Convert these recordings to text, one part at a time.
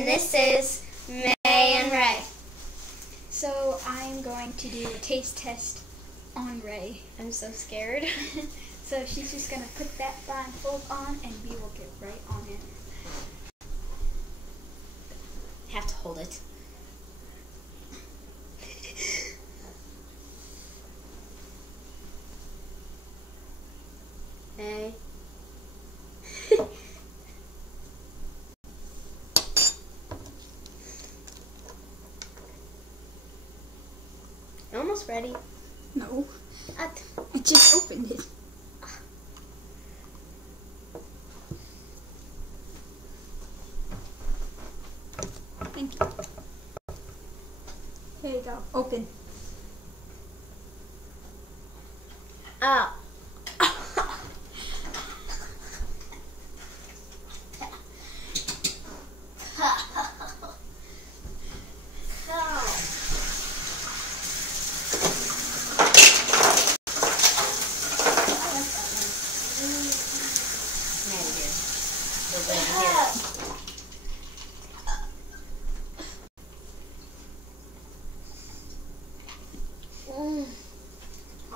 and this is May and Ray. So I'm going to do a taste test on Ray. I'm so scared. So she's just going to put that blindfold on and we will get right on it. I have to hold it. Hey. Almost ready. No. What? I just opened it. Thank you. Here you go. Open. Oh.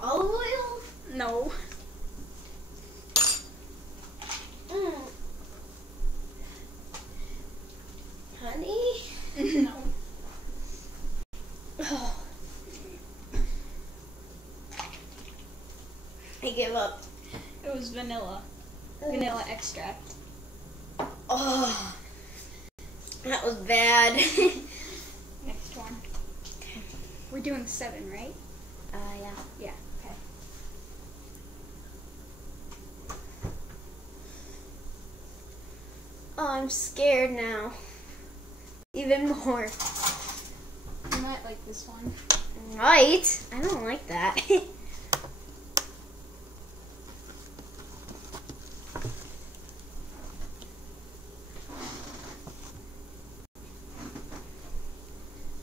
Olive oil? No. Honey? No. Oh. I give up. It was vanilla. Vanilla extract. Oh. That was bad. Next one. We're doing 7, right? Yeah. Yeah. Okay. Oh, I'm scared now. Even more. You might like this one. Right? I don't like that.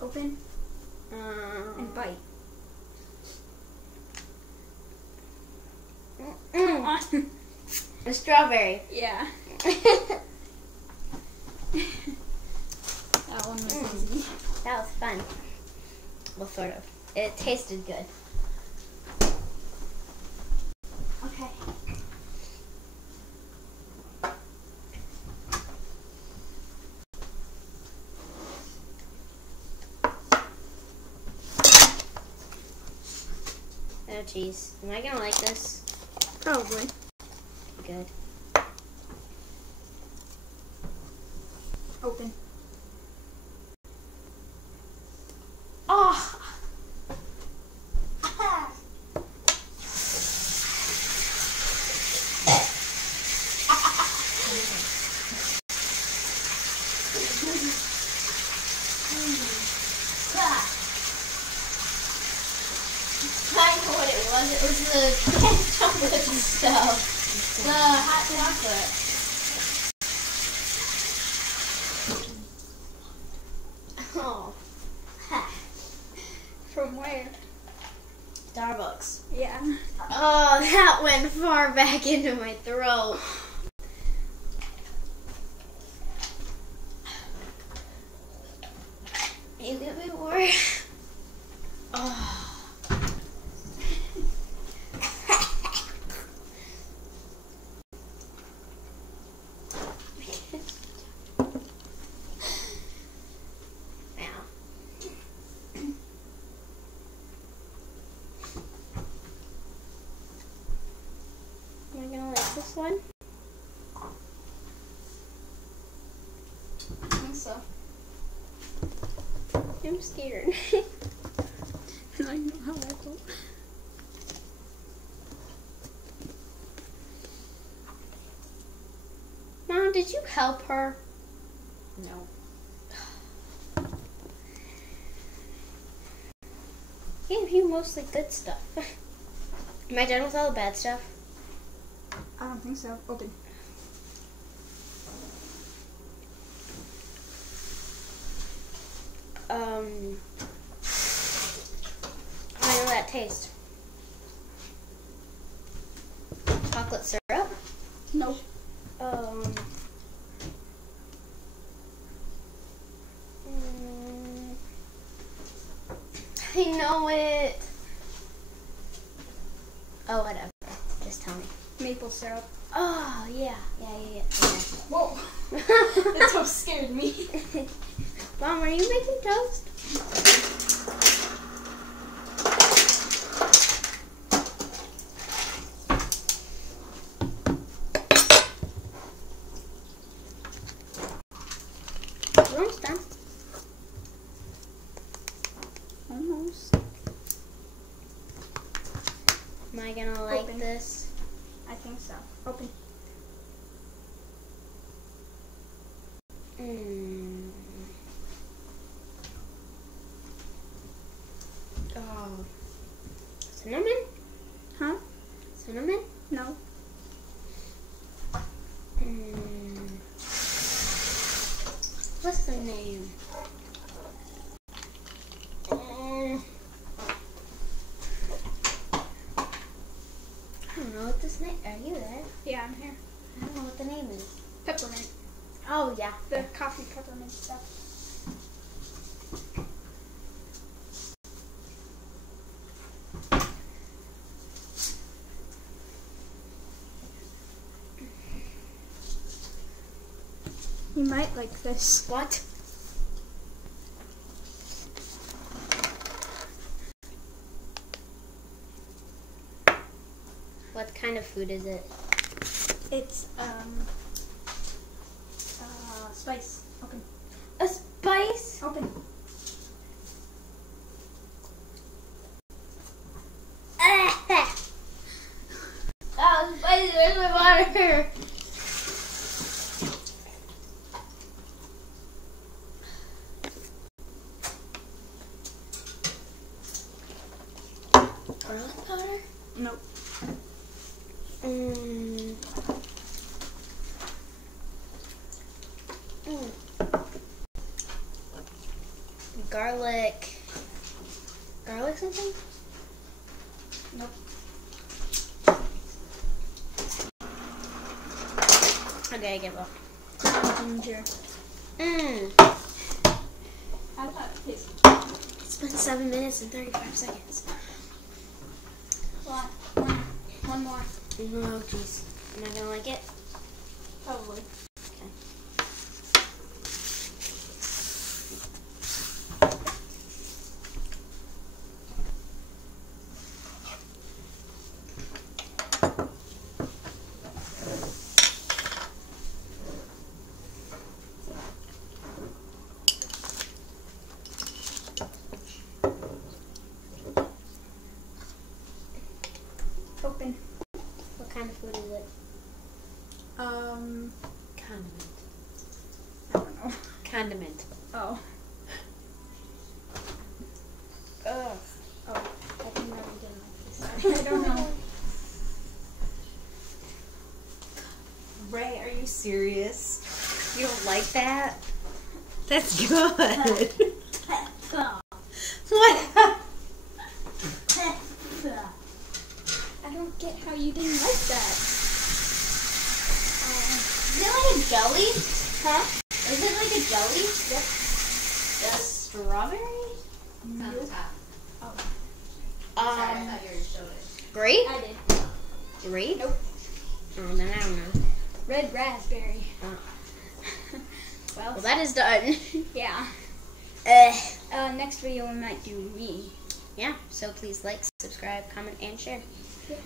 Open and bite. Come on. A strawberry. Yeah. That one was easy. That was fun. Well, sort of. It tasted good. Okay. Oh, jeez. Am I gonna like this? Probably. Good. Open. Oh! I know what it was. It was the chocolate stuff. The hot chocolate. Oh. From where? Starbucks. Yeah. Oh, that went far back into my throat. You give me more? Oh. Am I gonna like this one? I think so. I'm scared. I know how I feel. Mom, did you help her? No. Gave you mostly good stuff. Am I done with all the bad stuff? I don't think so. Open. How did that taste? Chocolate syrup? Nope. I know it. Oh, whatever. Just tell me. Maple syrup. Oh, yeah. Yeah. Whoa. The toast scared me. Mom, are you making toast? We're almost done. Almost. Am I gonna like Open. this? I think so. Open. Oh. Cinnamon? Huh? Cinnamon? No. What's the name? I don't know what this name. Are you there? Yeah, I'm here. I don't know what the name is. Peppermint. Oh yeah. The coffee peppermint stuff. You might like this. What? What kind of food is it? It's spice. Open. A spice? Open. Oh, spicy, where's my water? Garlic powder? Nope. Garlic something? Nope. Okay, I give up. Ground ginger. How thought it tasted. It's been 7 minutes and 35 seconds. One more. Oh, jeez. Am I gonna like it? Probably. Open. What kind of food is it? Condiment. I don't know. Condiment. Oh. Ugh. Oh, I think really didn't like this. I don't know. Ray, are you serious? You don't like that? That's good. What? I don't get how you didn't like that. Is it like a jelly? Huh? Is it like a jelly? Yep. A strawberry? On the top. Oh. Sorry, I thought you already showed it. Grape? I did. Grape? Nope. Oh, then I don't know. Red raspberry. Oh. Well, Well, that is done. yeah. Next video we might do me. Yeah, so please like, subscribe, comment, and share. Yep.